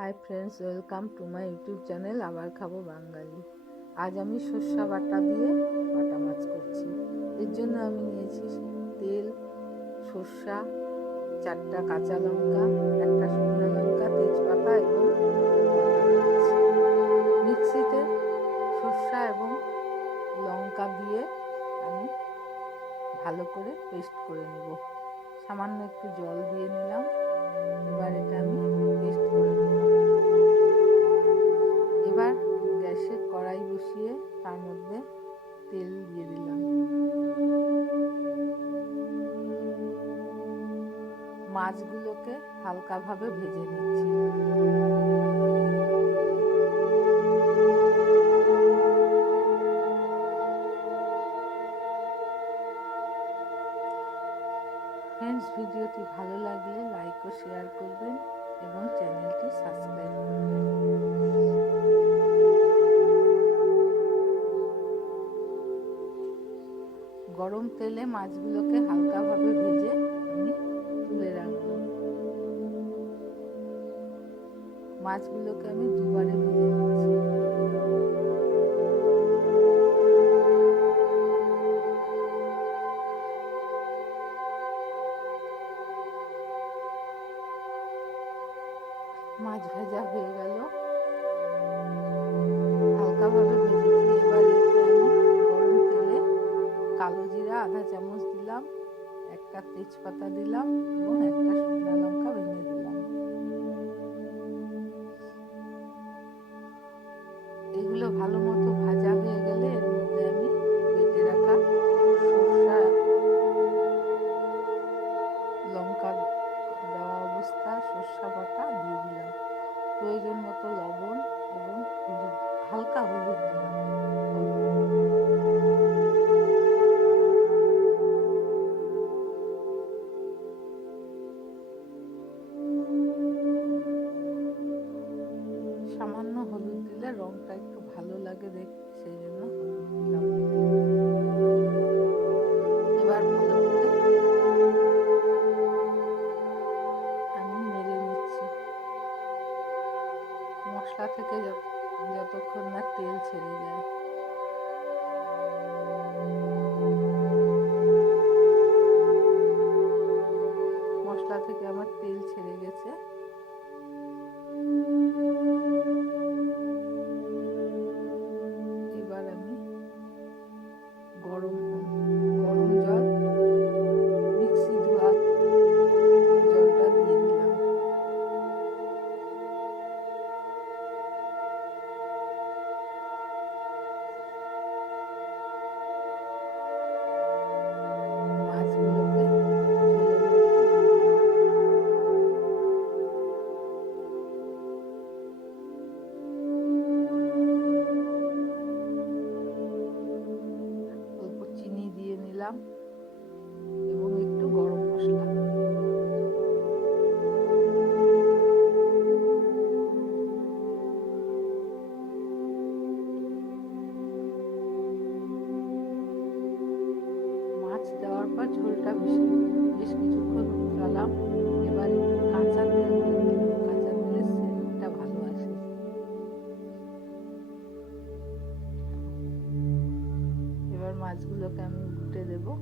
Hi friends welcome to my YouTube channel আবার খাব বাঙালি। আজ আমি সর্ষা বাটা দিয়ে বাটা মাছ করছি। এর জন্য আমি নিয়েছি তেল, সর্ষা, চারটা কাঁচা লঙ্কা, একটা শুকনো লঙ্কা, তেজপাতা এবং মিক্সিতে সর্ষা এবং লঙ্কা দিয়ে আমি ভালো করে পেস্ট করে নেব। সামান্য একটু জল দিয়ে নিলাম। এবার এটা আমি পেস্ট করে নেব। বসিয়ে তার মধ্যে তেল দিয়ে দিলাম। মাছগুলোকে হালকাভাবে ভেজে নিচ্ছি। ফ্রেন্ডস ভিডিওটি ভালো লাগলে লাইক ও শেয়ার করবেন এবং চ্যানেলটি সাবস্ক্রাইব করবেন। গরম তেলে মাছগুলোকে হালকাভাবে ভেজে আমি তুলে রাখব। মাছগুলোকে আমি দুবারে ভেজে নিচ্ছি। মাছ ভাজা হয়ে গেল। হালকাভাবে কালো জিরা, আধা চামচ দিলাম, একটা তেজপাতা দিলাম এবং একটা শুকনো লঙ্কা ভেঙে দিলাম। এগুলো ভালো মতো ভাজা হয়ে গেলে এর মধ্যে আমি বেটে রাখা সর্ষা লঙ্কা দেওয়া অবস্থায় সর্ষা বাটা দিয়ে দিলাম। প্রয়োজন মতো লবণ এবং হালকা হলুদ লাগে দেখতে সেই জন্য এবার আমি নেড়ে নিচ্ছি। মশলা থেকে যতক্ষণ না তেল ছেড়ে যায়। মশলা থেকে আমার তেল ছেড়ে গেছে। দিয়ে নিলাম এবং একটু গরম মশলা। মাছ দেওয়ার পর ঝোলটা বেশ কিছুক্ষণ এবার একটু কাঁচা কাঁচা ভালো এবার মাছগুলোকে আমি ফুটতে দেবো।